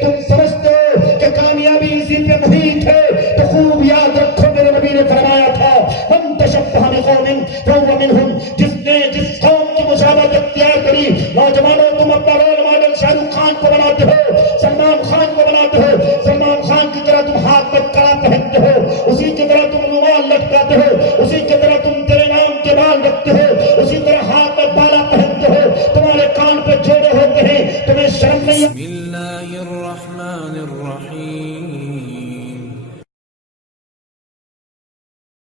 تم سمجھتے ہو کہ کامیابی اسی پہ محیط ہے تو خوب یاد رکھو میرے نبی نے فرمایا تھا من تشبہ بقوم فہو منہم، جس نے جس قوم کی مشابہت اختیار کری۔ نوجوانوں تم اپنا رول ماڈل شاہ رخ خان کو بناتے ہو، سلمان خان کو بناتے ہو، سلمان خان کی طرح تم ہاتھ میں کڑا پہنتے ہو، اسی کی طرح تم رومال لٹکاتے ہو، اسی کی طرح تم تیرے نام کے بال رکھتے ہو، اسی طرح ہاتھ میں بالا پہنتے ہو، تمہارے کان پہ جوڑے ہوتے ہیں، تمہیں شرم نہیں؟ بسم اللہ الرحمن الرحیم۔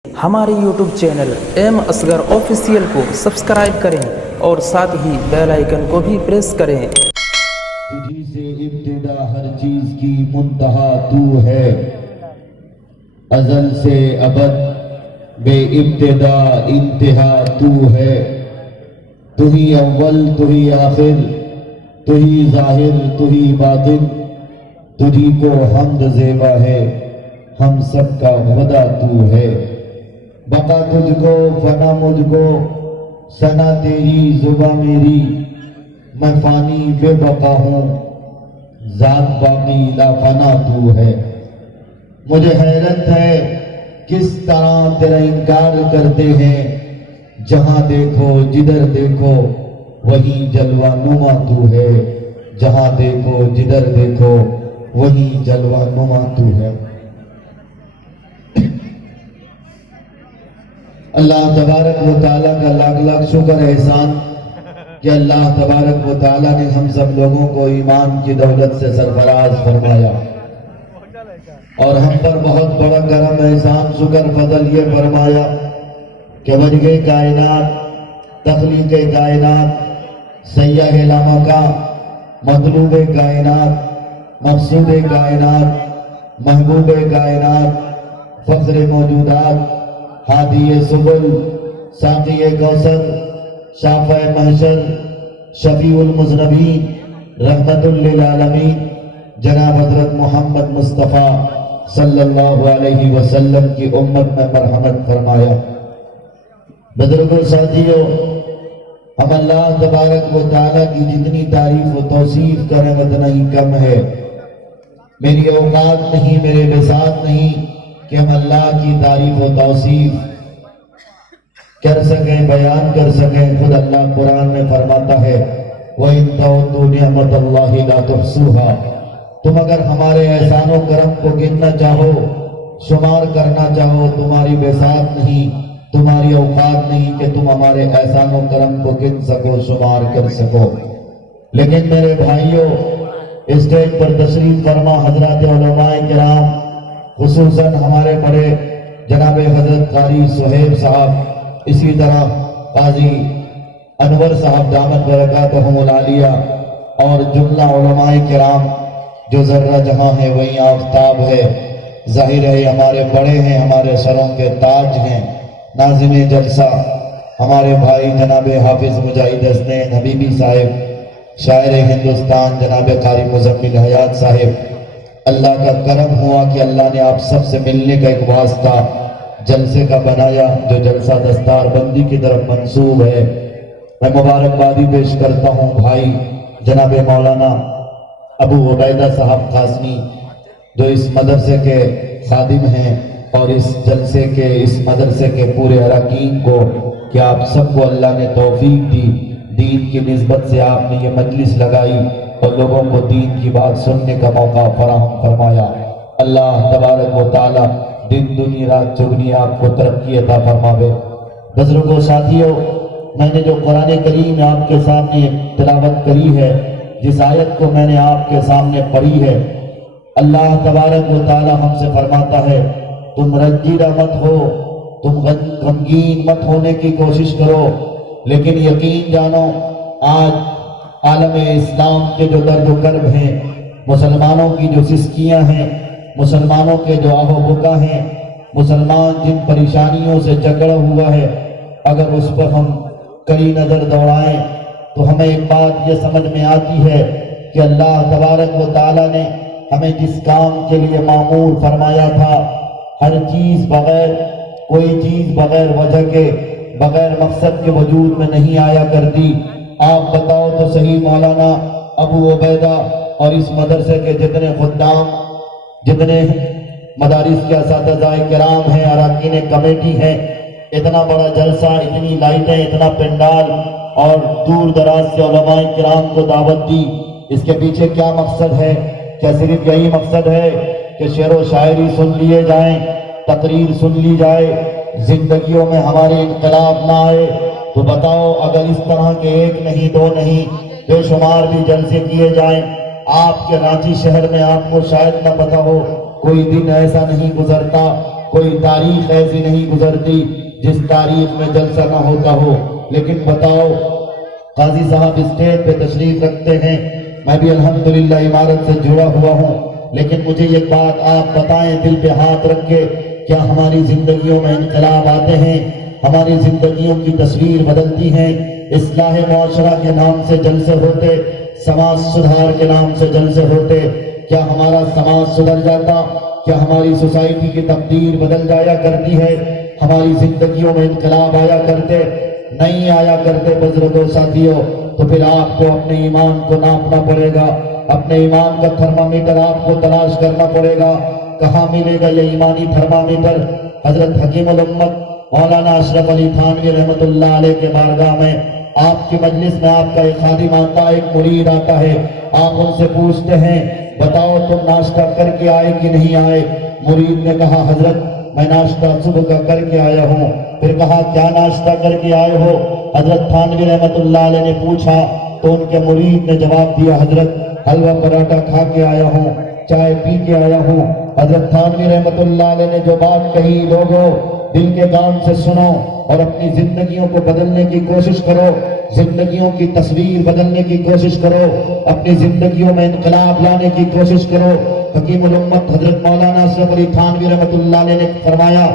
ہمارے YouTube channel M Asghar official کو سبسکرائب کریں اور ساتھ ہی بیل آئیکن کو بھی پریس کریں۔ تجھی سے ابتدا ہر چیز کی منتہا تو ہے، ازل سے ابد بے ابتدا انتہا تو ہے، تو ہی اول تو ہی آخر، تو ہی ظاہر تو ہی باطن، تجھی کو حمد زیبا ہے، ہم سب کا خدا تو ہے۔ بقا تجھ کو فنا مجھ کو، ثنا تیری زباں میری، میں فانی بے بقا ہوں، ذات باقی لا فنا تو ہے۔ مجھے حیرت ہے کس طرح تیرا انکار کرتے ہیں، جہاں دیکھو جدھر دیکھو وہی جلوہ نما تو ہے، جہاں دیکھو جدھر دیکھو وہی جلوہ نما تو ہے۔ اللہ تبارک و تعالیٰ کا لاکھ لاکھ شکر احسان کہ اللہ تبارک و تعالیٰ نے ہم سب لوگوں کو ایمان کی دولت سے سرفراز فرمایا، اور ہم پر بہت بڑا کرم احسان شکر فضل یہ فرمایا کہ وجہ کائنات، تخلیق کائنات، سیاح لامکہ، مطلوب کائنات، مقصود کائنات، محبوب کائنات، فخر موجودات، ہادی سبل، ساقی کوثر، شافع محشر، شفیع المذنبین، رحمت للعالمین، جناب حضرت محمد مصطفیٰ صلی اللہ علیہ وسلم کی امت میں مرحمت فرمایا۔ بزرگوں ساتھیوں، ہم اللہ تبارک و تعالیٰ کی جتنی تعریف و توصیف کریں اتنا ہی کم ہے۔ میری اوقات نہیں، میرے بساط نہیں کہ ہم اللہ کی تعریف و توصیف کر سکیں، بیان کر سکیں۔ خود اللہ قرآن میں فرماتا ہے وَإِن تَعُدُّوا نِعْمَتَ اللَّهِ لَا تُحْصُوهَا، تم اگر ہمارے احسان و کرم کو گننا چاہو، شمار کرنا چاہو، تمہاری بساط نہیں، تمہاری اوقات نہیں کہ تم ہمارے احسان و کرم کو گن سکو، شمار کر سکو۔ لیکن میرے بھائیوں، اسٹیج پر تشریف فرما حضرات علماء کرام، خصوصاً ہمارے بڑے جناب حضرت قاری سہیب صاحب، اسی طرح قاضی انور صاحب دامت برکاتہم العالیہ، اور جملہ علماء کرام، جو ذرہ جہاں ہے وہیں آفتاب ہے، ظاہر ہے ہمارے بڑے ہیں، ہمارے سروں کے تاج ہیں۔ ناظم جلسہ ہمارے بھائی جناب حافظ مجاہد حسنین حبیبی صاحب، شاعر ہندوستان جناب قاری مزمل حیات صاحب، اللہ کا کرم ہوا کہ اللہ نے آپ سب سے ملنے کا ایک واسطہ جلسے کا بنایا، جو جلسہ دستار بندی کی طرف منسوب ہے۔ میں مبارکبادی پیش کرتا ہوں بھائی جناب مولانا ابو عبیدہ صاحب قاسمی، جو اس مدرسے کے خادم ہیں، اور اس جلسے کے، اس مدرسے کے پورے اراکین کو، کہ آپ سب کو اللہ نے توفیق دی، دین کی نسبت سے آپ نے یہ مجلس لگائی اور لوگوں کو دین کی بات سننے کا موقع فراہم فرمایا۔ اللہ تبارک و تعالی دن دنی رات چگنی آپ کو ترقی عطا فرماوے۔ بزرگوں ساتھیوں، میں نے جو قرآن کریم آپ کے سامنے تلاوت کری ہے، جس آیت کو میں نے آپ کے سامنے پڑھی ہے، اللہ تبارک و تعالی ہم سے فرماتا ہے تم رنجیدہ مت ہو، تم غمگین مت ہونے کی کوشش کرو، لیکن یقین جانو آج عالم اسلام کے جو درد و کرب ہیں، مسلمانوں کی جو سسکیاں ہیں، مسلمانوں کے جو آہ و بکا ہیں، مسلمان جن پریشانیوں سے جکڑا ہوا ہے، اگر اس پر ہم کڑی نظر دوڑائیں تو ہمیں ایک بات یہ سمجھ میں آتی ہے کہ اللہ تبارک و تعالیٰ نے ہمیں جس کام کے لیے معمور فرمایا تھا، ہر چیز بغیر، کوئی چیز بغیر وجہ کے، بغیر مقصد کے وجود میں نہیں آیا کرتی۔ آپ بتاؤ تو صحیح مولانا ابو عبیدہ اور اس مدرسے کے جتنے خدام، جتنے مدارس کے اساتذہ کرام ہیں، اراکین کمیٹی ہیں، اتنا بڑا جلسہ، اتنی لائٹیں، اتنا پنڈال اور دور دراز سے علماء کرام کو دعوت دی، اس کے پیچھے کیا مقصد ہے؟ کیا صرف یہی مقصد ہے کہ شعر و شاعری سن لیے جائیں، تقریر سن لی جائے، زندگیوں میں ہمارے انقلاب نہ آئے؟ تو بتاؤ، اگر اس طرح کے ایک نہیں، دو نہیں، بے شمار بھی جلسے کیے جائیں، آپ کے رانچی شہر میں آپ کو شاید نہ پتہ ہو، کوئی دن ایسا نہیں گزرتا، کوئی تاریخ ایسی نہیں گزرتی جس تاریخ میں جلسہ نہ ہوتا ہو۔ لیکن بتاؤ، قاضی صاحب اسٹیج پہ تشریف رکھتے ہیں، میں بھی الحمدللہ عمارت سے جڑا ہوا ہوں، لیکن مجھے یہ بات آپ بتائیں دل پہ ہاتھ رکھ کے، کیا ہماری زندگیوں میں انقلاب آتے ہیں؟ ہماری زندگیوں کی تصویر بدلتی ہیں؟ اصلاح معاشرہ کے نام سے جلسے ہوتے، سماج سدھار کے نام سے جلسے ہوتے، کیا ہمارا سماج سدھر جاتا؟ کیا ہماری سوسائٹی کی تقدیر بدل جایا کرتی ہے؟ ہماری زندگیوں میں انقلاب آیا کرتے؟ نہیں آیا کرتے بزرگوں ساتھیوں۔ تو پھر آپ کو اپنے ایمان کو ناپنا پڑے گا، اپنے ایمان کا تھرمامیٹر آپ کو تلاش کرنا پڑے گا۔ کہاں ملے گا یہ ایمانی تھرمامیٹر؟ حضرت حکیم الامت مولانا اشرف علی تھانوی رحمۃ اللہ علیہ کے بارگاہ میں، آپ کی مجلس میں آپ کا ایک خادم آتا ہے، ایک مرید آتا ہے، آپ ان سے پوچھتے ہیں بتاؤ تم ناشتہ کر کے آئے کہ نہیں آئے؟ مرید نے کہا حضرت میں ناشتہ صبح کا کر کے آیا ہوں۔ پھر کہا کیا ناشتہ کر کے آئے ہو؟ حضرت تھانوی رحمۃ اللہ علیہ نے پوچھا تو ان کے مرید نے جواب دیا حضرت حلوہ پراٹھا کھا کے آیا ہوں، چائے پی کے آیا ہوں۔ حضرت تھانوی رحمۃ اللہ علیہ نے جو بات کہی، لوگوں دل کے کان سے سنو اور اپنی زندگیوں کو بدلنے کی کوشش کرو، زندگیوں کی تصویر بدلنے کی کوشش کرو، اپنی زندگیوں میں انقلاب لانے کی کوشش کرو۔ حکیم الامت حضرت مولانا اشرف علی تھانوی رحمۃ اللہ علیہ نے فرمایا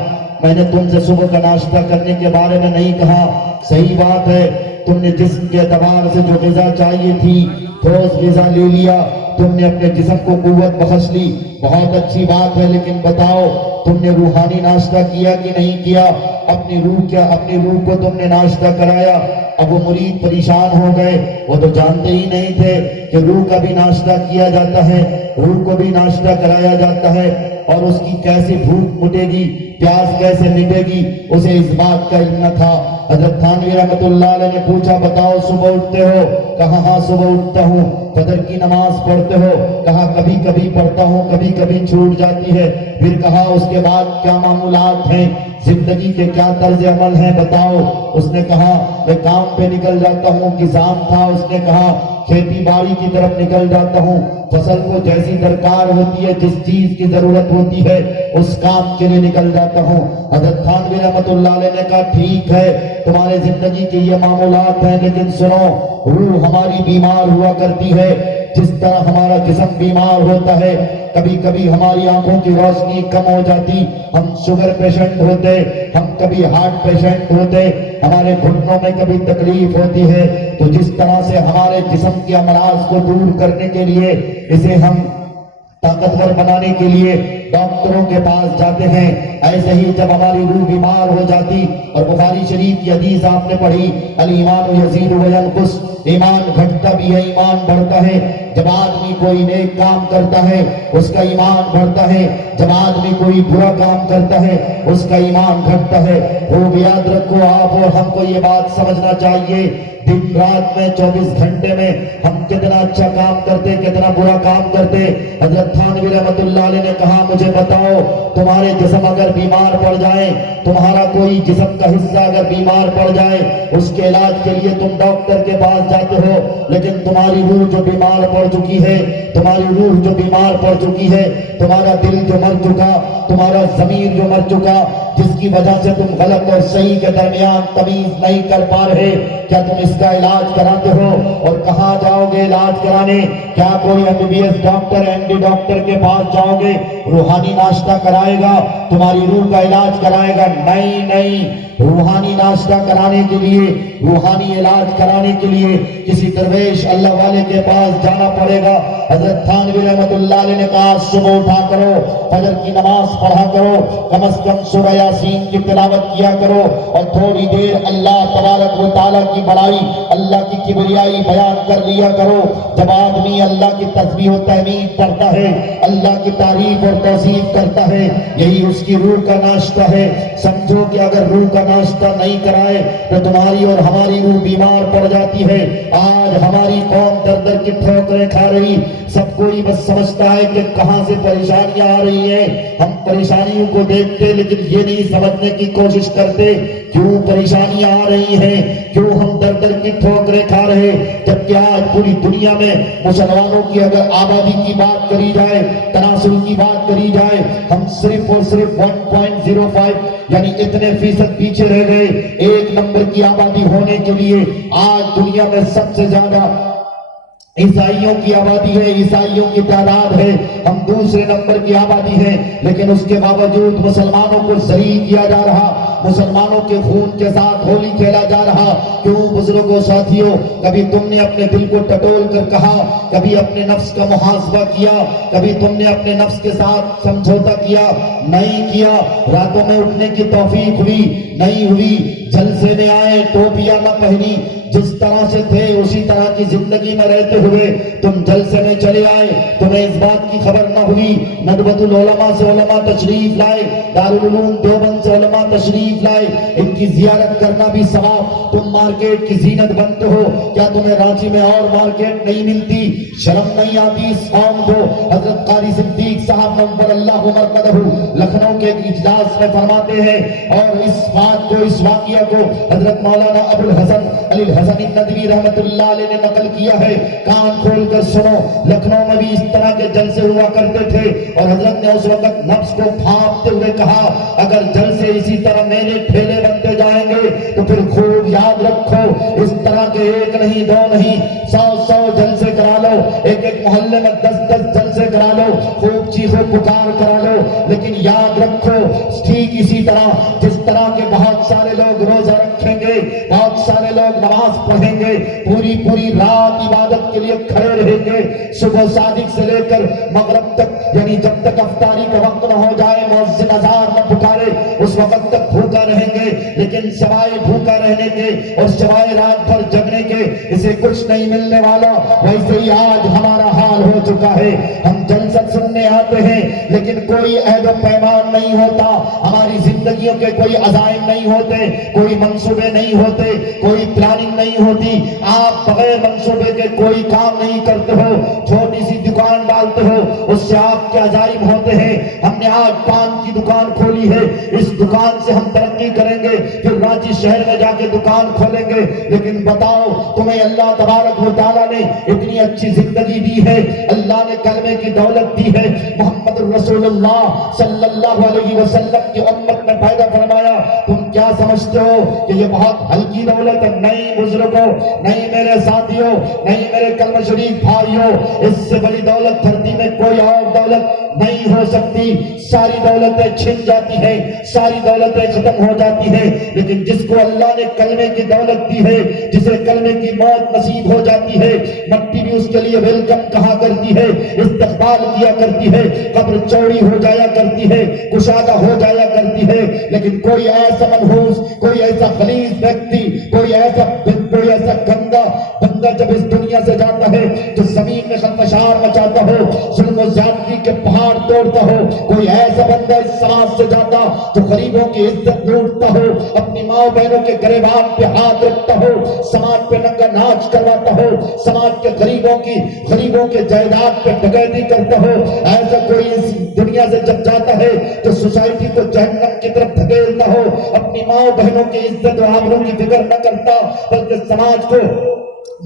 میں نے تم سے صبح کا ناشتہ کرنے کے بارے میں نہیں کہا، صحیح بات ہے، تم نے جسم کے اعتبار سے جو غذا چاہیے تھی ٹھوس غذا لے لیا، تم نے اپنے جسم کو قوت بخش لی، بہت اچھی بات ہے، لیکن بتاؤ تم نے روحانی ناشتہ کیا کہ نہیں کیا؟ اپنی روح کو تم نے ناشتہ کرایا؟ اب وہ مرید پریشان ہو گئے، وہ تو جانتے ہی نہیں تھے کہ روح کا بھی ناشتہ کیا جاتا ہے، روح کو بھی ناشتہ کرایا جاتا ہے، اور اس کی کیسے بھوک مٹے گی، پیاس کیسے مٹے گی، اسے اس بات کا علم نہ تھا۔ حضرت تھانوی رحمۃ اللہ علیہ نے پوچھا بتاؤ صبح اٹھتے ہو؟ کہا ہاں صبح اٹھتا ہوں۔ فجر کی نماز پڑھتے ہو؟ کہا کبھی کبھی پڑھتا ہوں، کبھی کبھی چھوٹ جاتی ہے۔ پھر کہا اس کے بعد کیا معمولات ہیں، زندگی کے کیا طرز عمل ہیں بتاؤ؟ اس نے کہا میں کام پہ نکل جاتا ہوں، کسان تھا، اس نے کہا کھیتی باڑی کی طرف نکل جاتا ہوں، فصل کو جیسی درکار ہوتی ہے، جس چیز کی ضرورت ہوتی ہے اس کام کے لیے نکل جاتا ہوں۔ حضرت تھانوی رحمۃ اللہ علیہ نے کہا ٹھیک ہے تمہارے زندگی کے یہ معمولات ہیں، لیکن سنو روح ہماری بیمار ہوا کرتی ہے، جس طرح ہمارا جسم بیمار ہوتا ہے، کبھی کبھی ہماری آنکھوں کی روشنی کم ہو جاتی، ہم شوگر پیشنٹ ہوتے، ہم کبھی ہارٹ پیشنٹ ہوتے، ہمارے گھٹنوں میں کبھی تکلیف ہوتی ہے، تو جس طرح سے ہمارے جسم کے امراض کو دور کرنے کے لیے، اسے ہم طاقتور بنانے کے لیے ڈاکٹروں کے پاس جاتے ہیں، ایسے ہی جب ہماری روح بیمار ہو جاتی، اور بخاری شریف کی حدیث آپ نے پڑھی الایمان یزید و ینقص، ایمان گھٹتا بھی ہے ایمان بڑھتا ہے، جب آدمی کوئی نیک کام کرتا ہے اس کا ایمان بڑھتا ہے، جب آدمی کوئی برا کام کرتا ہے اس کا ایمان گھٹتا ہے۔ خوب یاد رکھو آپ اور ہم کو یہ بات سمجھنا چاہیے، دن رات میں 24 گھنٹے میں ہم کتنا اچھا کام کرتے، کتنا برا کام کرتے۔ حضرت تھانوی رحمۃ اللہ علیہ نے کہا مجھے بتاؤ تمہارے جسم اگر بیمار پڑ جائے، تمہارا کوئی جسم کا حصہ اگر بیمار پڑ جائے، اس کے علاج کے لیے تم ڈاکٹر کے پاس جاتے ہو، لیکن تمہاری روح جو بیمار پڑ چکی ہے، تمہاری روح جو بیمار پڑ چکی ہے، تمہارا دل جو مر چکا، تمہارا ضمیر جو مر چکا، جس کی وجہ سے تم غلط اور صحیح کے درمیان تمیز نہیں کر پا رہے، کیا تم اس کا علاج کراتے ہو؟ اور کہاں جاؤ گے علاج کرانے؟ کیا کوئی MBBS ڈاکٹر MD ڈاکٹر کے پاس جاؤ گے؟ روحانی ناشتہ کرائے گا، تمہاری روح کا علاج کرائے گا. نہیں, روحانی ناشتہ کرانے کے لیے, روحانی علاج کرانے کے لیے کسی درویش اللہ والے کے پاس جانا پڑے گا. حضرت تھانوی رحمت اللہ علیہ نے کہا صبح اٹھا کرو, فجر کی نماز پڑھا کرو, کم از کم سورہ یاسین کی تلاوت کیا کرو, اور تھوڑی دیر اللہ تبارک و تعالیٰ کی بڑائی, اللہ کی کبریائی بیان کر لیا کرو. جب آدمی اللہ کی تسبیح و تحمید پڑھتا ہے, اللہ کی تعریف اور توصیف کرتا ہے, یہی اس کی روح کا ناشتہ ہے. سمجھو کہ اگر روح کا ناشتہ نہیں کرائے تو تمہاری اور ہماری روح بیمار پڑ جاتی ہے. آج ہماری قوم در در کی ٹھوکریں کھا رہی, سب کوئی بس سمجھتا ہے کہ کہاں سے پریشانیاں آ رہی ہیں. ہم پریشانیوں کو دیکھتے لیکن یہ نہیں سمجھنے کی کوشش کرتے کیوں پریشانیاں آ رہی ہیں, کیوں ہم در در کی ٹھوکریں کھا رہے. جبکہ آج پوری دنیا میں مسلمانوں کی اگر آبادی کی بات کری جائے, تناسل کی بات کری جائے, ہم صرف اور صرف 1.05 یعنی اتنے فیصد پیچھے رہ گئے 1 نمبر کی آبادی ہونے کے لیے. آج دنیا میں سب سے زیادہ عیسائیوں کی آبادی ہے, عیسائیوں کی تعداد ہے, ہم دوسرے نمبر کی آبادی ہیں, لیکن اس کے باوجود مسلمانوں کو ذلیل کیا جا رہا, مسلمانوں کے خون کے ساتھ ہولی کھیلا جا رہا. کیوں بزرگوں ساتھیوں, کبھی تم نے اپنے دل کو ٹٹول کر کہا, کبھی اپنے نفس کا محاسبہ کیا, کبھی تم نے اپنے نفس کے ساتھ سمجھوتا کیا؟ نہیں کیا. راتوں میں اٹھنے کی توفیق ہوئی نہیں ہوئی, جلسے میں آئے ٹوپیاں نہ پہنی, جس طرح سے تھے اسی طرح کی زندگی میں رہتے ہوئے تم جلسے میں چلے آئے, تمہیں اس بات کی خبر نہ ہوئی. ندوۃ العلماء سے علماء تشریف لائے, دارالعلوم دیوبند سے علماء تشریف لائے, ان کی زیارت کرنا بھی ثواب. تم مارکیٹ کی زینت بنتے ہو, کیا تمہیں رانچی میں اور مارکیٹ نہیں ملتی؟ شرم نہیں آتی اس قوم کو؟ حضرت قاری صدیق صاحب نور اللہ مرقدہ لکھنؤ کے اجلاس میں فرماتے ہیں, اور اس بات کو, اس واقعہ کو حضرت مولانا ابو الحسن علی الحسنی ندوی رحمت اللہ علیہ نے نقل کیا ہے. کان کھول کر سنو, لکھنؤ میں بھی اس طرح کے جلسے ہوا کرتے تھے, اور حضرت نے اس وقت نفس کو بھانپتے ہوئے کہا اگر جلسے اسی طرح میلے ٹھیلے بنتے جائیں گے تو پھر خوب یاد رکھو, اس طرح کے 1 نہیں 2 نہیں 100 جلسے کرا لو, ایک محلے میں 10 جلسے کرا لو, خوب چیخو پکار کرا لو, لیکن یاد رکھو ٹھیک اسی طرح جس طرح کے بہت سارے لوگ روزہ رکھیں گے, بہت سارے لوگ نماز پڑھیں گے, پوری رات عبادت کے لیے کھڑے رہیں گے, صبح صادق سے لے کر مغرب تک, یعنی جب تک افطاری کا وقت نہ ہو جائے, مؤذن اذان نہ پکارے, اس وقت تک بھوکا رہیں گے. لیکن سوائے بھوکا رہنے کے اور سوائے رات بھر جگنے کے اسے کچھ نہیں ملنے والا. ویسے ہی آج ہمارا حال ہو چکا ہے. ہم جلسہ سننے آتے ہیں لیکن کوئی عہد و پیمان نہیں ہوتا, ہماری زندگیوں کے کوئی عزائم نہیں ہوتے, کوئی منصوبے نہیں ہوتے, کوئی پلاننگ نہیں ہوتی. آپ بغیر منصوبے کے کوئی کام نہیں کرتے ہو, چھوٹی سی دکان ڈالتے ہو, اس سے آپ کے عزائم ہوتے ہیں. ہم نے آج پان کی دکان کھولی ہے, اس دکان سے ہم ترقی کریں گے, پھر رانچی شہر میں جا کے دکان کھولیں گے. لیکن بتاؤ تمہیں اللہ تبارک و تعالیٰ نے اتنی اچھی زندگی دی ہے, اللہ نے کلمے کی دولت دی ہے, محمد رسول اللہ صلی اللہ علیہ وسلم کی امت میں پیدا فرمایا, تم کیا سمجھتے ہو کہ یہ بہت ہلکی دولت ہے؟ نہیں بزرگوں, نہیں میرے ساتھیوں, نہیں میرے کلمہ شریف بھائیوں, اس سے بڑی دولت دھرتی میں کوئی اور دولت نہیں ہو سکتی. ساری دولتیں چھن جاتی ہیں, ساری دولتیں ختم ہو جاتی ہیں, لیکن جس کو اللہ نے کلمے کی دولت دی ہے, جسے کلمے کی موت نصیب ہو جاتی ہے, مٹی بھی اس کے لیے ویلکم کہا کرتی ہے, استقبال کیا کرتی ہے, قبر چوڑی ہو جایا کرتی ہے, کشادہ ہو جایا کرتی ہے. لیکن کوئی ایسا منحوس, کوئی ایسا خلیص ویکتی, کوئی ایسا گندا بندہ جب اس دنیا سے جاتا ہے جو زمین میں خلفشار مچاتا ہو, ظلم و زیادتی کے پہاڑ توڑتا ہو, کوئی ایسا بندہ اس سماج سے جاتا جو غریبوں کی عزت لوٹتا ہو, اپنی ماں بہنوں کے گریبان پہ ہاتھ رکھتا ہو, سماج پہ ننگا ناچ کرواتا ہو, سماج کے غریبوں کے جائیداد پہ ڈکیتی کرتا ہو, ایسا کوئی اس دنیا سے جب جاتا ہے تو سوسائٹی کو جہنم کی طرف دھکیلتا ہو, اپنی ماں بہنوں کی عزت و آبرو کی فکر نہ کرتا بلکہ سماج کو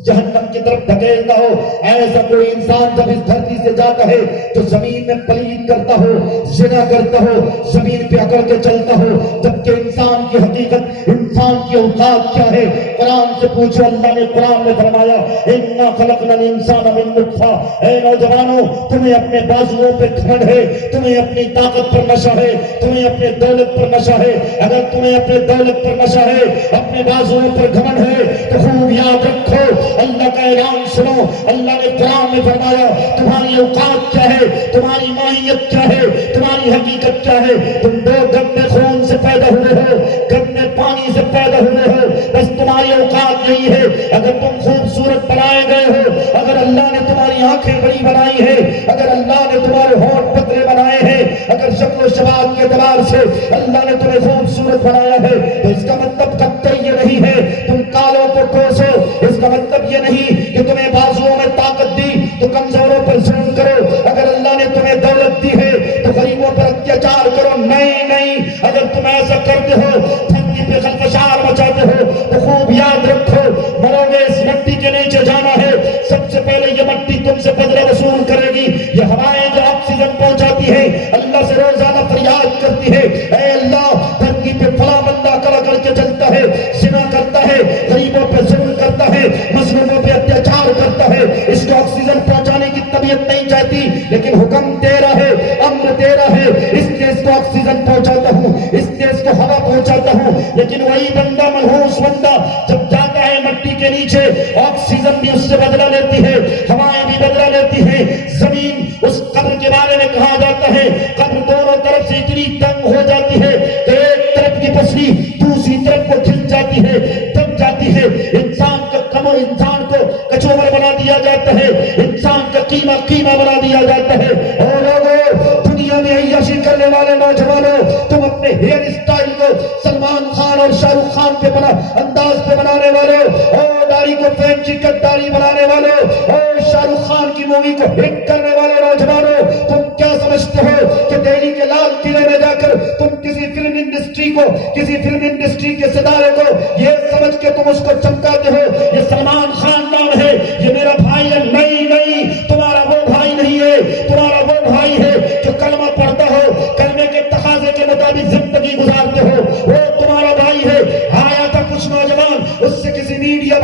جہنم کی طرف دھکیلتا ہو. ایسا کوئی انسان جب اس دھرتی سے جاتا ہے تو زمین میں پلید کرتا ہو, زنا کرتا ہو, زمین پہ اکڑ کے چلتا ہو, جبکہ انسان کی حقیقت, انسان کی اوقات کیا ہے؟ قرآن سے پوچھو. اللہ نے قرآن میں فرمایا اِنَّا خَلَقْنَا الْإِنسَانَ مِن نُطْفَةٍ. اے نوجوانوں, تمہیں اپنے بازوؤں پہ گھمنڈ ہے, تمہیں اپنی طاقت پر نشہ ہے, تمہیں اپنے دولت پر نشہ ہے. اگر تمہیں اپنے دولت پر نشہ ہے, اپنے بازوؤں پر گھمنڈ ہے, تو خوب یاد رکھو اللہ کا اعلان سنو. اللہ نے قرآن میں فرمایا تمہاری اوقات کیا ہے, تمہاری ماہیت کیا ہے, تمہاری حقیقت کیا ہے. تم دو گندے خون سے پیدا ہوئے ہو, گندے پانی سے پیدا ہوئے ہو, بس تمہاری اوقات یہی ہے. اگر تم خوبصورت بنائے گئے ہو, اگر اللہ نے تمہاری آنکھیں بڑی بنائی ہے, اگر اللہ نے تمہارے ہونٹ پتلے بنائے ہیں, اگر شکل و شباب کے اعتبار سے اللہ نے تمہیں خوبصورت بنایا ہے, تو اس کا مطلب قطعی یہ نہیں ہے تم کالوں کو کوسو. اس کا مطلب یہ نہیں کہ تمہیں بازوؤں میں طاقت دی تو کمزوروں پر ظلم کرو. اگر اللہ نے تمہیں دولت دی ہے تو غریبوں پر اتیاچار کرو. نہیں نہیں, اگر تم ایسا کرتے ہو, دھرتی پہ خلفشار مچاتے ہو, تو خوب یاد رکھو مرو گے اس مٹی کے نیچے جانا ہے. سب سے پہلے یہ مٹی تم سے بدلہ وصول کرے گی. یہ ہوائیں جو آکسیجن پہنچاتی ہے, اللہ سے روزانہ فریاد کرتی ہے اے اللہ دھرتی پہ فلاں بندہ کڑا کر کے چلتا ہے, زنا کرتا ہے, غریبوں پہ ظلم کرتا ہے, مظلوموں پہ اتیاچار کرتا ہے, اس کو آکسیجن پہنچانے کی طبیعت نہیں چاہتی, لیکن حکم تیرا ہے, امر تیرا ہے, اس لیے اس کو آکسیجن پہنچاتا ہوں, اس لیے اس کو ہوا پہنچاتا ہوں. لیکن وہی بندہ, منحوس بندہ جب جاتا ہے مٹی کے نیچے, آکسیجن بھی اس سے بدلہ لیتی ہے, ہوائیں بھی بدلہ لیتی ہیں. زمین, اس قبر کے بارے میں کہا جاتا ہے قبر دونوں طرف سے اتنی تنگ ہو جاتی ہے کہ ایک طرف کی پسلی دوسری طرف کو کھل جاتی ہے, دب جاتی ہے. انسان کو کچوبر بنا دیا جاتا ہے, انسان کا قیمہ بنا دیا جاتا ہے. اور لوگوں, دنیا میں عیاشی کرنے والے نوجوانوں, تم اپنے ہیئر اسٹائل کو سلمان خان اور شاہ رخ خان پہ انداز پہ بنانے والے, اور داڑھی کو فینسی کٹ داڑھی بنانے والے, اور شاہ رخ خان کی مووی کو ہٹ کرنے والے نوجوانوں, تم کیا سمجھتے ہو کہ دہلی کے لال قلعے میں جا کر تم کسی فلم انڈسٹری کے ستارے کو یہ سمجھ کے تم اس کو چمکاتے ہو یہ سلمان خان نام ہے, یہ میرا بھائی ہے. نہیں نہیں, تمہارا وہ بھائی نہیں ہے, تمہارا وہ بھائی ہے جو کلمہ پڑھتا ہو, کلمے کے تقاضے کے مطابق زندگی گزارتے ہو, وہ تمہارا بھائی ہے. آیا تھا کچھ نوجوان, اس سے کسی میڈیا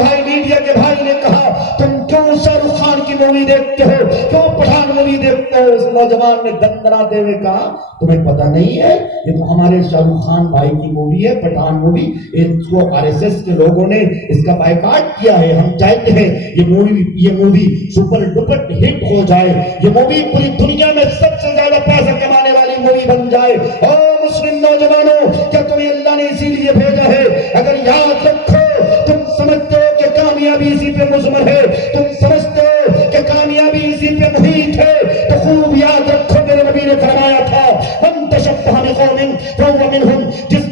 کے بھائی نے کہا تم کیوں شاہ رخ خان کی مووی دیکھتے ہو, کیوں پٹھان مووی دیکھتے ہو؟ اس نوجوان نے دندناتے ہوئے کہا تمہیں پتہ نہیں ہے یہ تو ہمارے شاہ رخ خان بھائی کی مووی ہے, پٹھان مووی. اس کو RSS کے لوگوں نے اس کا بائیکاٹ کیا ہے. ہم چاہتے ہیں یہ مووی سپر ڈپر ہٹ ہو جائے, یہ مووی پوری دنیا میں سب سے زیادہ پیسہ کمانے والی مووی بن جائے. اور مسلم نوجوانوں, کیا تمہیں اللہ نے اسی لیے بھیجا ہے؟ اگر یاد رکھو, تم سمجھتے ہو کہ کامیابی اسی پہ مضمر ہے, تم سمجھتے ہو کہ کامیابی اسی پہ محیط ہے, تو خوب یاد رکھو میرے نبی نے فرمایا تھا من تشبہ بقوم فہو منہم, جس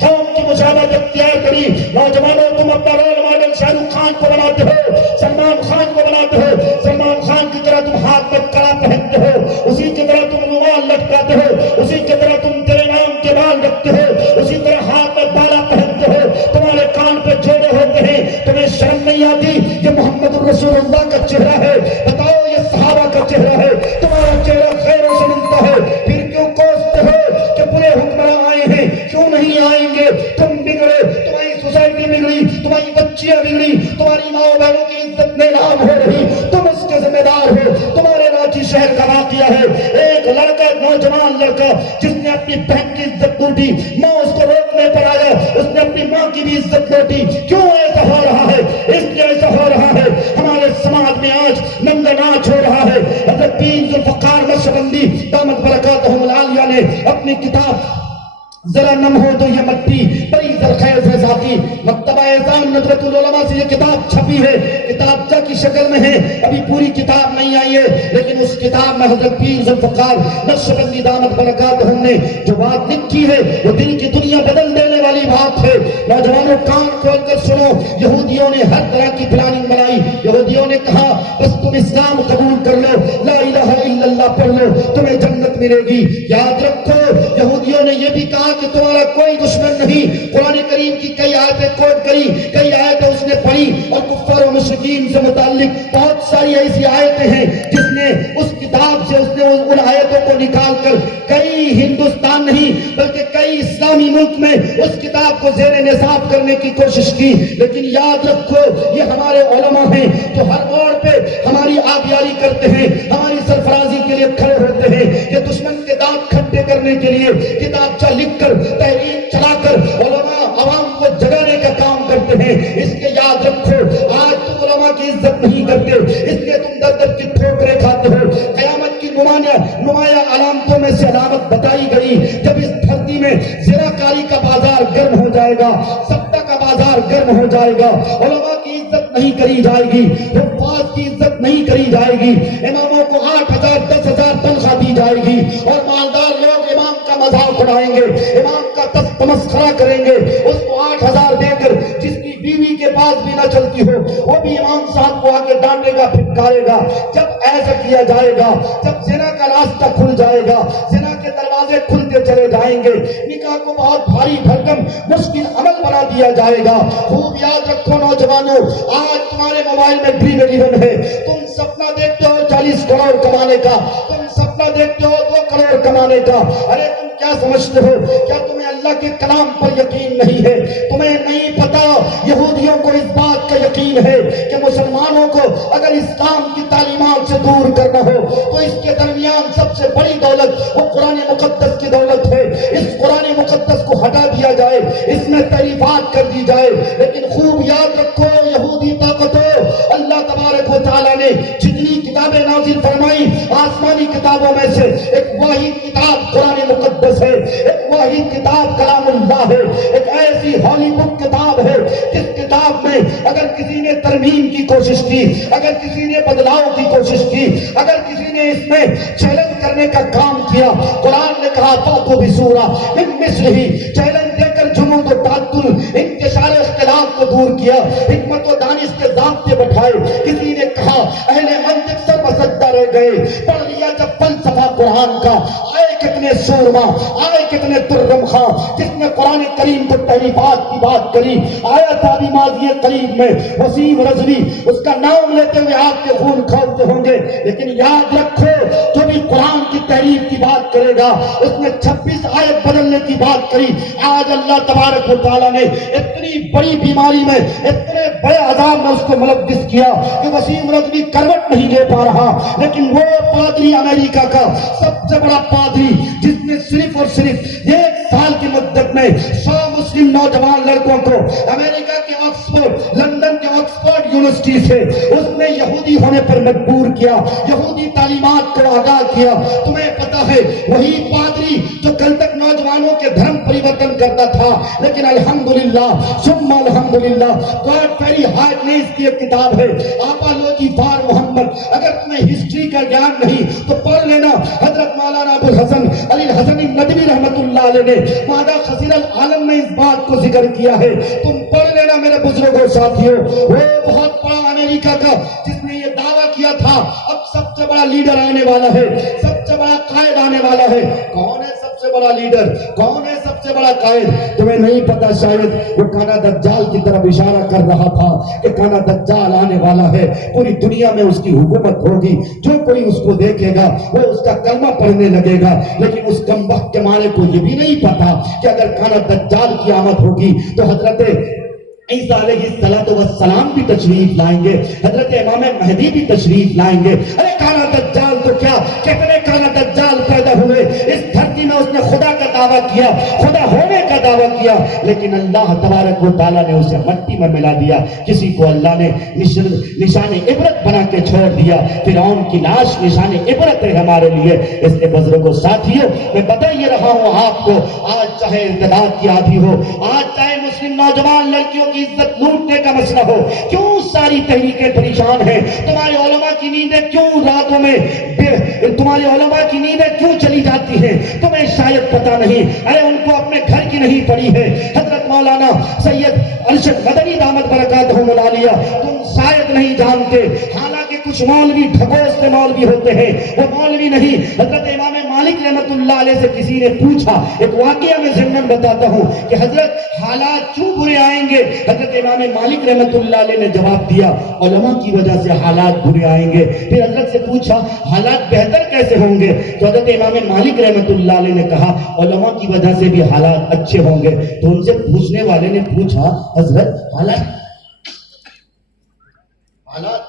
قوم کی مشابہت اختیار کری. نوجوانوں, تم اپنا رول ماڈل شاہ رخ خان کو بناتے ہو, سلمان خان کو بناتے ہو. سلمان خان کی طرح تم ہاتھ میں کڑا پہنتے ہو, اسی کی طرح تم رومال لٹکاتے ہو, اسی کی طرح تم تیرے نام کے بال رکھتے ہو, اسی طرح ہاتھ میں بالا پہنتے ہو, تمہارے کان پہ جوڑے ہوتے ہیں. تمہیں شرم نہیں آتی؟ یہ محمد الرسول اللہ کا چہرہ ہے. بتاؤ, یہ صحابہ کا چہرہ ہے. تمہارا چہرہ خیروں سے ملتا ہے, پھر کیوں کوستے ہو کہ برے حکمراں آئے ہیں؟ کیوں نہیں آئیں گے؟ تم بگڑے, تمہاری سوسائٹی بگڑی, تمہاری بچیاں بگڑی, تمہاری ماں بہنوں کی عزت نیلام ہو رہی, تم اس کے ذمہ دار ہو. تمہارے راچی شہر کا واقعہ ہے, ایک لڑکا, نوجوان لڑکا جس نے اپنی بہن کی عزت لوٹی, ماں اس کو روکنے پر آیا, اس نے اپنی ماں کی بھی عزت لوٹی. کیوں ایسا ہو رہا ہے؟ اس لیے ایسا ہو رہا ہے ہمارے سماج میں آج ننگا ناچ ہو رہا ہے. حضرت پیر ذوالفقار نقشبندی دامت برکاتہم العالیہ نے اپنی کتاب ذرا نم ہو تو یہ مٹی بڑی زرخیز ہے ذاتی, مکتبہ اعظام ندرت العلماء سے یہ کتاب چھپی ہے, کتابچہ کی شکل میں ہے, ابھی پوری کتاب نہیں آئی ہے, لیکن اس کتاب میں حضرت پیر ذوالفقار نقشبندی دامت برکاتہم نے جو بات لکھی ہے وہ دل کی دنیا بدل دینے والی بات ہے. نوجوانوں, کان کھول کر سنو. یہودیوں نے ہر طرح کی پلاننگ بنائی. یہودیوں نے کہا بس تم اسلام قبول کر لو, لا الہ الا اللہ پڑھ لو, تمہیں جنت ملے گی. یاد رکھو, یہودیوں نے یہ بھی کہا کہ تمہارا کوئی دشمن نہیں. قرآن کریم کی کئی آیتیں کوٹ کری, کئی آیتیں اس نے پڑھی, اور کفار و مشرکین سے متعلق بہت ساری ایسی آیتیں ہیں جس نے اس کتاب سے اس نے ان آیتوں کو نکال کر کئی ہندوستان نہیں بلکہ کئی اسلامی ملک میں اس کتاب کو زیر نصاب کرنے کی کوشش کی. لیکن یاد رکھو یہ ہمارے علماء ہیں جو ہر موڑ پہ ہماری آبیاری کرتے ہیں, ہماری سرفرازی کے لیے کھڑے ہوتے ہیں. یہ دشمن کے دانت کھٹے کرنے کے لیے کتابچہ لکھ کر تحریک چلا کر علماء عوام کو جگانے کا کام کرتے ہیں. اس کے یاد رکھو آج تم علماء کی عزت نہیں کرتے, اس لیے تم در در کی ٹھوکریں کھاتے ہو. قیامت کی نمایاں علامتوں میں سے علامت بتائی گئی جب اس دھرتی میں زناکاری کا بازار گرم ہو جائے گا, سبتا کا بازار گرم ہو جائے گا, علماء کی عزت نہیں کری جائے گی, حفاظ کی عزت نہیں کری جائے گی, اماموں کو 8,000 10,000 تنخواہ دی جائے گی اور مالدار لوگ امام کا مذاق اڑائیں گے, امام کا تمسخرہ کریں گے. اس کو 8,000 دے کر جس کی بیوی کے پاس بھی نہ چلتی ہو وہ بھی امام صاحب کو آگے ڈانٹے گا, پھٹکارے گا. جب ایسا کیا جائے گا, جب زنا کا راستہ کھل جائے گا, زنا کے دروازے کھلتے چلے جائیں گے, نکاح کو بہت بھاری بھرکم مشکل عمل بنا دیا جائے گا. خوب یاد رکھو نوجوانوں, آج تمہارے موبائل میں ڈریم 11 ہے. تم سپنا دیکھتے ہو 40 کروڑ کمانے کا, تم سپنا دیکھتے ہو 2 کروڑ کمانے کا. ارے تم کیا سمجھتے ہو, کیا تمہیں اللہ کے کلام پر یقین نہیں ہے؟ تمہیں نہیں پتا یہودیوں کو اس بات کا یقین ہے کہ مسلمانوں کو اگر اسلام کی تعلیمات سے دور کرنا ہو تو اس کے درمیان سب سے بڑی دولت وہ قرآن مقدس کی دولت ہے. اس قرآن مقدس کو ہٹا دیا جائے, اس میں تحریفات کر دی جائے. لیکن خوب یاد رکھو یہودی طاقتوں, اللہ تبارک و تعالیٰ نے جتنی کتابیں نازل فرمائی آسمانی کتابوں میں سے ایک واحد کتاب قرآن مقدس ہے, ایک واحد کتاب کلام اللہ ہے, ایک ایسی ہالی بک کتاب ہے جس کتاب میں اگر کسی نے ترمیم کی کوشش کی, اگر کسی نے بدلاؤ کی کوشش کی, اگر کسی نے اس میں چیلنج کرنے کا کام کیا, قرآن نے کہا فاتو بسورہ من مثلہ, چیلنج دے کر جمود و تعدل انتشار اختلاف کو دور کیا, حکمت و دانش کے ضابطے بٹھائے. کسی نے کہا اہل منطق سر بسجدہ رہ گئے, پڑھ لیا جب فلسفہ قرآن کا, آئے کتنے سورما, آئے کتنے ترغم خاں جس نے قرآن کریم کو تحریفات کی بات کری. آیا تھا بھی ماضی قریب میں وسیم رضوی, اس کا نام لیتے ہوئے آپ کے خون کھولتے ہوں گے. لیکن یاد رکھو جو بھی قرآن کی تحریف کی بات کرے گا اس نے 26 آیت بدلنے کی بات کری. آج اللہ تبارک و تعالیٰ نے اتنی بڑی بیماری میں, اتنے بڑے عذاب میں اس کو ملبس کیا کہ وسیم رضوی کروٹ نہیں لے پا رہا. لیکن وہ پادری امریکہ کا سب سے بڑا پادری جس نے صرف اور صرف 1 سال کی مدت میں 100 مسلم نوجوان لڑکوں کو امریکہ کے آکسفورڈ, لندن کے آکسفورڈ یونیورسٹی سے اس نے یہودی ہونے پر مجبور کیا, یہودی تعلیمات کو آگاہ کیا. تمہیں پتا ہے وہی پادری جو کل تک نوجوانوں کے دھرم پریورتن کرتا تھا, لیکن الحمدللہ ثم الحمدللہ گاڈ فیری ہارٹ نے اس کی ایک کتاب ہے آپالوجی فار محمد. اگر تمہیں ہسٹری کا گیان نہیں تو پڑھ لینا, حضرت مولانا ابو الحسن علی الحسنی ندوی رحمت اللہ علیہ نے مادہ خزیر العالم میں اس بات کو ذکر کیا ہے. تم پڑھ لینا میرے بزرگوں ساتھیوں. وہ بہت بڑا امریکہ کا جس نے یہ دعویٰ کیا تھا اب سب سے بڑا لیڈر آنے والا ہے, سب سے بڑا قائد آنے والا ہے. کون ہے سب سے بڑا لیڈر, کون ہے سب سے بڑا قائد؟ تمہیں نہیں پتا شاید وہ کانا دجال کی طرف اشارہ کر رہا تھا کہ کانا دجال آنے والا ہے, پوری دنیا میں اس کی حکومت ہوگی, جو کوئی اس کو دیکھے گا وہ اس کا کلمہ پڑھنے لگے گا. لیکن اس کمبخت کے مارے کو یہ بھی نہیں پتا کہ اگر کانا دجال کی آمد ہوگی تو حضرت عیسیٰ علیہ السلام بھی تشریف لائیں گے, حضرت امام مہدی بھی تشریف لائیں گے. ارے کانا دجال تو کیا, کتنے کانا دجال پیدا ہوئے اس دھرتی میں. اس نے خدا کا دعویٰ کیا, خدا ہونے کا دعویٰ کیا, لیکن اللہ تبارک و تعالیٰ نے اسے مٹی میں ملا دیا. کسی کو اللہ نے نشان عبرت بنا کے چھوڑ دیا. فرعون کی لاش نشان عبرت ہے ہمارے لیے. اس لیے بزرگوں ساتھیوں میں بتا یہ رہا ہوں آپ کو, آج چاہے ارتداد کی عادی ہو, آج چاہے مسلم نوجوان لڑکیوں کی عزت لوٹنے کا مسئلہ ہو, کیوں ساری تحریکیں پریشان ہیں؟ تمہارے علماء کی نیندیں کیوں راتوں میں, تمہارے علماء کی نیندیں کیوں چلی جاتی ہیں؟ تمہیں شاید پتا نہیں. ارے ان کو اپنے گھر کی نہیں پڑی ہے. حضرت مولانا سید ارشد مدنی دامت برکاتہ العالیہ تم شاید نہیں جانتے, حالانکہ کچھ مولوی ڈھکوس کے مولوی ہوتے ہیں, وہ مولوی نہیں. حضرت امام مالک رحمت اللہ علیہ سے کسی نے پوچھا، ایک واقعہ میں ضمن بتاتا ہوں کہ حضرت حالات کیوں برے آئیں گے؟ حضرت امام مالک رحمت اللہ علیہ نے جواب دیا علماء کی وجہ سے حالات برے آئیں گے۔ پھر حضرت سے پوچھا حالات بہتر کیسے ہوں گے؟ تو حضرت امام مالک رحمت اللہ علیہ نے کہا علماء کی وجہ سے بھی حالات اچھے ہوں گے۔ تو ان سے پوچھنے والے نے پوچھا حضرت حالات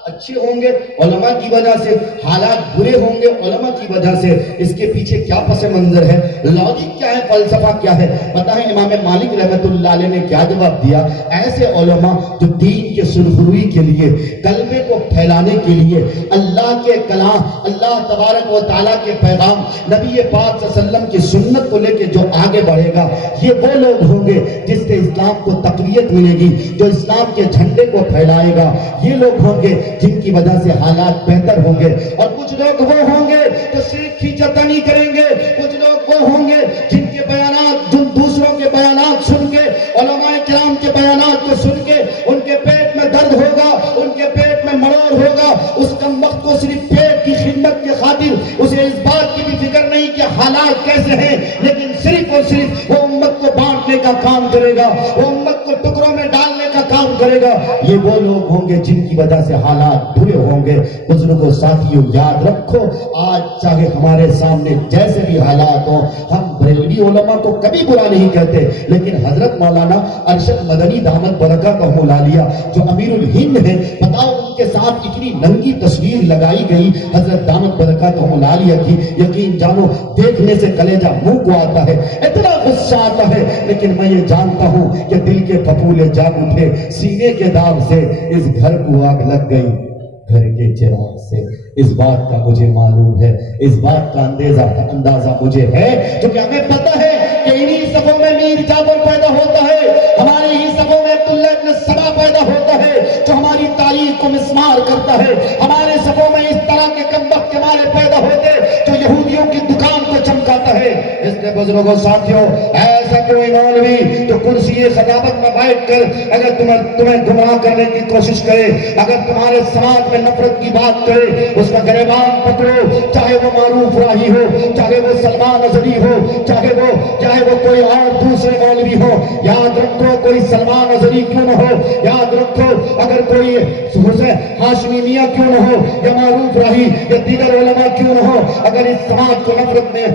اچھے ہوں گے علماء کی وجہ سے، حالات برے ہوں گے علماء کی وجہ سے، اس کے پیچھے کیا پس منظر ہے، لاجک کیا ہے، فلسفہ کیا ہے؟ پتہ ہے امام مالک رحمت اللہ علیہ نے کیا جواب دیا؟ ایسے علماء جو دین کے سرخروئی کے لیے، کلمے کو پھیلانے کے لیے، اللہ کے کلام، اللہ تبارک و تعالیٰ کے پیغام، نبی پاک صلی اللہ علیہ وسلم کی سنت کو لے کے جو آگے بڑھے گا، یہ وہ لوگ ہوں گے جس سے اسلام کو تقویت ملے گی، جو اسلام کے جھنڈے کو پھیلائے گا، یہ لوگ ہوں گے جن کی وجہ سے حالات بہتر ہوں گے۔ اور کچھ لوگ وہ ہوں گے جو صرف کھینچتانی کریں گے، کچھ لوگ وہ ہوں گے جن کے بیانات، جن دوسروں کے بیانات سن کے، علماء کرام کے بیانات کو سن کے ان کے پیٹ میں درد ہوگا، ان کے پیٹ میں مڑوڑ ہوگا، اس کم وقت کو صرف پیٹ کی خدمت کے خاطر اسے اس بات کی بھی فکر نہیں کہ حالات کیسے ہیں، لیکن صرف اور صرف وہ امت کو بانٹنے کا کام کرے گا، وہ امت کو ٹکڑوں میں ڈالنے کا کام کرے گا۔ یہ وہ لوگ ہوں گے جن کی وجہ سے حالات برے ہوں گے۔ بزرگوں ساتھیوں یاد رکھو، آج چاہے ہمارے سامنے جیسے بھی حالات ہوں، ہم بریلوی علماء کو کبھی برا نہیں کہتے، لیکن حضرت مولانا ارشد مدنی دامت برکاتہ العالیہ جو امیر الہند ہیں، بتاؤ ان کے ساتھ اتنی ننگی تصویر لگائی گئی حضرت دامت برکاتہ العالیہ کی، یقین جانو دیکھنے سے کلیجہ منہ کو آتا ہے، اتنا غصہ آتا ہے، لیکن میں یہ جانتا ہوں کہ دل کے پھپھولے جاگ اٹھے، سینے کے داغ سے اس گھر کو آگ لگ گئی، گھر کے چراغ سے۔ اس بات کا مجھے معلوم ہے، اس بات کا اندازہ مجھے ہے، کیونکہ ہمیں پتہ ہے کہ انہی صفوں میں میر جعفر پیدا ہوتا ہے، ہمارے ہی صفوں میں عبداللہ ابن سبا پیدا ہوتا ہے جو ہماری تاریخ کو مسمار کرتا ہے، ہمارے صفوں میں اس طرح کے کمبخت کے مارے پیدا ہوتے جو یہودیوں کی دکان کو چمکاتا ہے۔ اس لیے بزرگوں ساتھیوں، ایسا کوئی مولوی جو کرسی خطابت میں بیٹھ کر اگر تمہیں گمراہ کرنے کی کوشش کرے، اگر تمہارے سماج میں نفرت کی بات کرے، اس کا گریبان پکڑو، چاہے وہ معروف راہی ہو، چاہے وہ سلمان اظہری ہو، چاہے وہ کوئی اور دوسرے مولوی ہو، یاد رکھو کوئی سلمان اظہری کیوں نہ ہو، یاد رکھو اگر کوئی حسین ہاشمی میاں کیوں نہ ہو، یا معروف راہی یا دیگر علماء کیوں نہ ہو، اگر اس سماج کو نفرت میں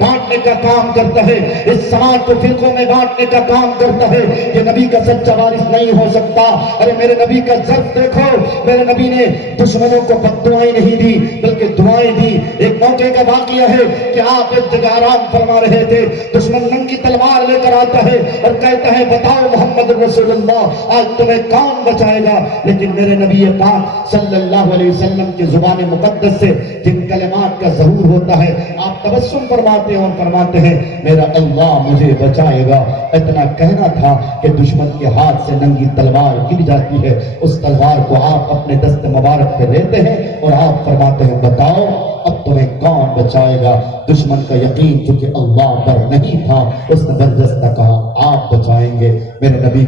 بانٹنے کا کام کرتا ہے، اس سماج کو فرقوں میں بانٹنے کا کام کرتا ہے، یہ نبی کا سچا وارث نہیں ہو سکتا۔ ارے میرے نبی کا ضرب دیکھو، میرے نبی نے دشمنوں کو بد دعائیں نہیں دی بلکہ دعائیں دی۔ ایک موقع کا واقعہ ہے کہ آپ ایک جگہ آرام فرما رہے تھے، دشمن ننگی تلوار لے کر آتا ہے اور کہتا ہے بتاؤ محمد رسول اللہ آج تمہیں کون بچائے گا؟ لیکن میرے نبی پاک صلی اللہ علیہ وسلم کی زبان مقدس سے جن کلمات کا ظہور ہوتا ہے، آپ تبسم فرماتے ہیں اور فرماتے ہیں میرا اللہ مجھے بچائے گا۔ اتنا کہنا تھا کہ دشمن کے ہاتھ سے ننگی تلوار گر جاتی ہے، اس تلوار کو آپ اپنے دست مبارک پہ لیتے ہیں اور آپ فرماتے ہیں بتاؤ اب تمہیں کون بچائے گا؟ دشمن کا یقین چونکہ اللہ پر نہیں تھا، اس نے بردستہ کہا آپ بچائیں گے۔ میرے نبی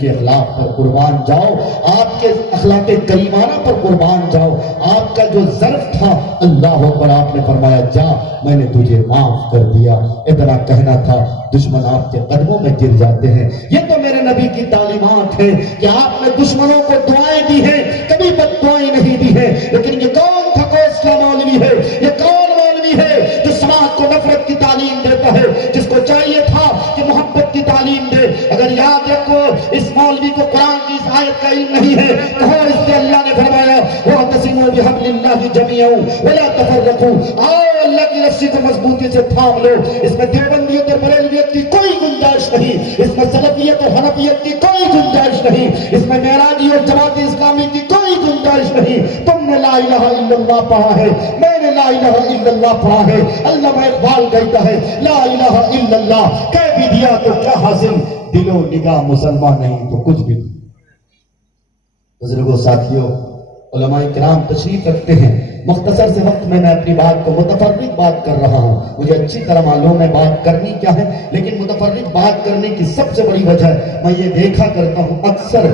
کے اخلاق پر قربان جاؤ، آپ کے اخلاق کریمانہ پر قربان جاؤ۔ آپ کا جو ظرف تھا اللہ پر آپ نے فرمایا جا میں نے تجھے معاف کر دیا۔ اتنا کہنا تھا دشمن آپ کے قدموں میں گر جاتے ہیں۔ یہ تو میرے نبی کی تعلیمات ہے کہ آپ نے دشمنوں کو دعائیں دی ہیں، کبھی بد دعائیں نہیں دی ہیں۔ لیکن یہ کون تھکوس کا مولوی ہے؟ یہ کون مولوی ہے جو سماج کو نفرت کی تعلیم دیتا ہے، جس کو چاہیے تھا کہ محبت کی تعلیم دے؟ اگر یاد رکھو اس مولوی کو قرآن کی اس آیت کا علم نہیں ہے، کہو اس سے اللہ نے فرمایا وَاعْتَصِمُوا بِحَبْلِ اللَّهِ جَمِيعًا وَلَا تَفَرَّقُوا، آؤ اللہ کی رسی کو مضبوطی سے تھام لو۔ اس میں دیوبندیت اور بریلویت کی کوئی گنجائش نہیں، اس میں سلفیت اور حنفیت کی کوئی گنجائش نہیں، اس میں معراجی اور جماعت اسلامی کی کوئی گنجائش نہیں۔ تم نے لا الہ الا اللہ پڑھا ہے، میں نے لا الہ الا اللہ پڑھا ہے۔ علامہ اقبال کہتا ہے لا الہ الا اللہ کہہ بھی دیا تو کیا حاصل، دل و نگاہ مسلمان نہیں تو کچھ بھی نہیں۔ بزرگوں ساتھیوں، علماء کرام تشریف رکھتے ہیں، مختصر سے وقت میں اپنی بات کو متفرق بات کر رہا ہوں، مجھے اچھی طرح معلوم ہے بات کرنی کیا ہے، لیکن متفرق بات کرنے کی سب سے بڑی وجہ ہے میں یہ دیکھا کرتا ہوں اکثر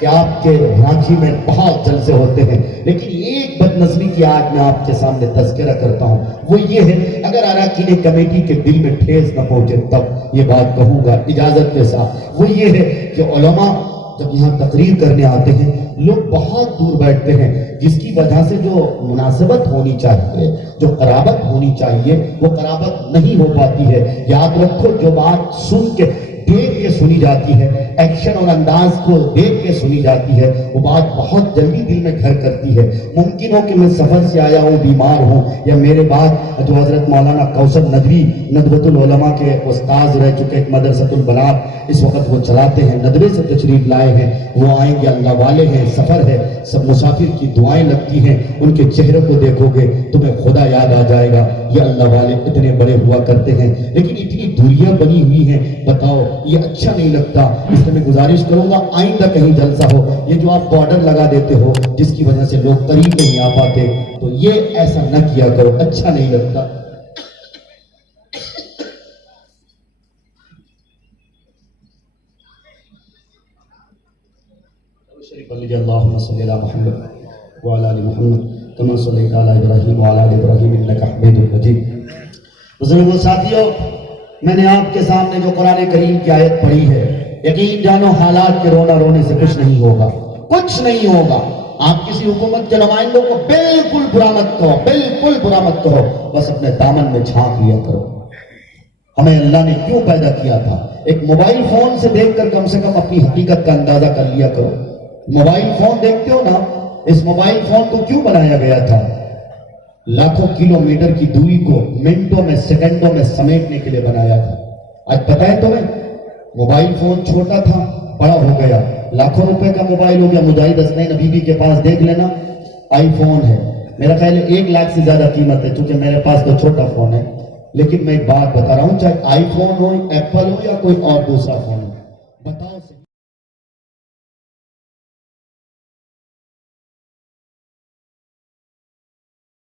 کہ آپ کے رانچی میں بہت جلسے ہوتے ہیں، لیکن ایک فضیلت نظری کی آج میں آپ کے سامنے تذکرہ کرتا ہوں، وہ یہ ہے، اگر اراکین کمیٹی کے دل میں ٹھیس نہ پہنچے تب یہ بات کہوں گا اجازت کے ساتھ، وہ یہ ہے کہ علماء جب یہاں تقریر کرنے آتے ہیں لوگ بہت دور بیٹھتے ہیں، جس کی وجہ سے جو مناسبت ہونی چاہیے، جو قرابت ہونی چاہیے، وہ قرابت نہیں ہو پاتی ہے۔ یاد رکھو، جو بات سن کے دیکھ کے سنی جاتی ہے، ایکشن اور انداز کو دیکھ کے سنی جاتی ہے، وہ بات بہت جلدی دل میں گھر کرتی ہے۔ ممکن ہو کہ میں سفر سے آیا ہوں، بیمار ہوں، یا میرے بعد جو حضرت مولانا کوثر ندوی ندوۃ العلماء کے استاذ رہ چکے ایک مدرسۃ البنات اس وقت وہ چلاتے ہیں، ندوے سے تشریف لائے ہیں، وہ آئیں گے، اللہ والے ہیں، سفر ہے، سب مسافر کی دعائیں لگتی ہیں، ان کے چہرے کو دیکھو گے تمہیں خدا یاد آ جائے گا، یہ اللہ والے اتنے بڑے ہوا کرتے ہیں، لیکن اتنی دوریاں بنی ہوئی ہیں، بتاؤ یہ اچھا نہیں لگتا۔ اس لیے میں گزارش کروں گا آئندہ کہیں جلسہ ہو، یہ جو آپ بارڈر لگا دیتے ہو جس کی وجہ سے لوگ قریب نہیں آ پاتے، تو یہ ایسا نہ کیا کرو، اچھا نہیں لگتا۔ اللہم صلی علی محمد وعلی آل محمد کما صلیت علی ابراہیم وعلی آل ابراہیم انک حمید مجید۔ بزرگوں ساتھیوں، میں نے آپ کے سامنے جو قرآن کریم کی آیت پڑھی ہے، یقین جانو حالات کے رونا رونے سے کچھ نہیں ہوگا، کچھ نہیں ہوگا۔ آپ کسی حکومت کے نمائندوں کو بالکل برا مت کہو، بالکل برا مت کہو، بس اپنے دامن میں جھانک لیا کرو۔ ہمیں اللہ نے کیوں پیدا کیا تھا؟ ایک موبائل فون سے دیکھ کر کم سے کم اپنی حقیقت کا اندازہ کر لیا کرو۔ موبائل فون دیکھتے ہو نا، اس موبائل فون کو کیوں بنایا گیا تھا؟ لاکھوں کلومیٹر کی دوری کو منٹوں میں سیکنڈوں میں سمیٹنے کے لیے بنایا تھا۔ آج پتہ ہے تمہیں، موبائل فون چھوٹا تھا، بڑا ہو گیا، لاکھوں روپے کا موبائل ہو گیا۔ مجاہد حسنین ابھی کے پاس دیکھ لینا، آئی فون ہے، میرا خیال ہے 1 لاکھ سے زیادہ قیمت ہے، چونکہ میرے پاس تو چھوٹا فون ہے۔ لیکن میں ایک بات بتا رہا ہوں، چاہے آئی فون ہو، ایپل ہو یا کوئی اور دوسرا فون ہو، بتاؤ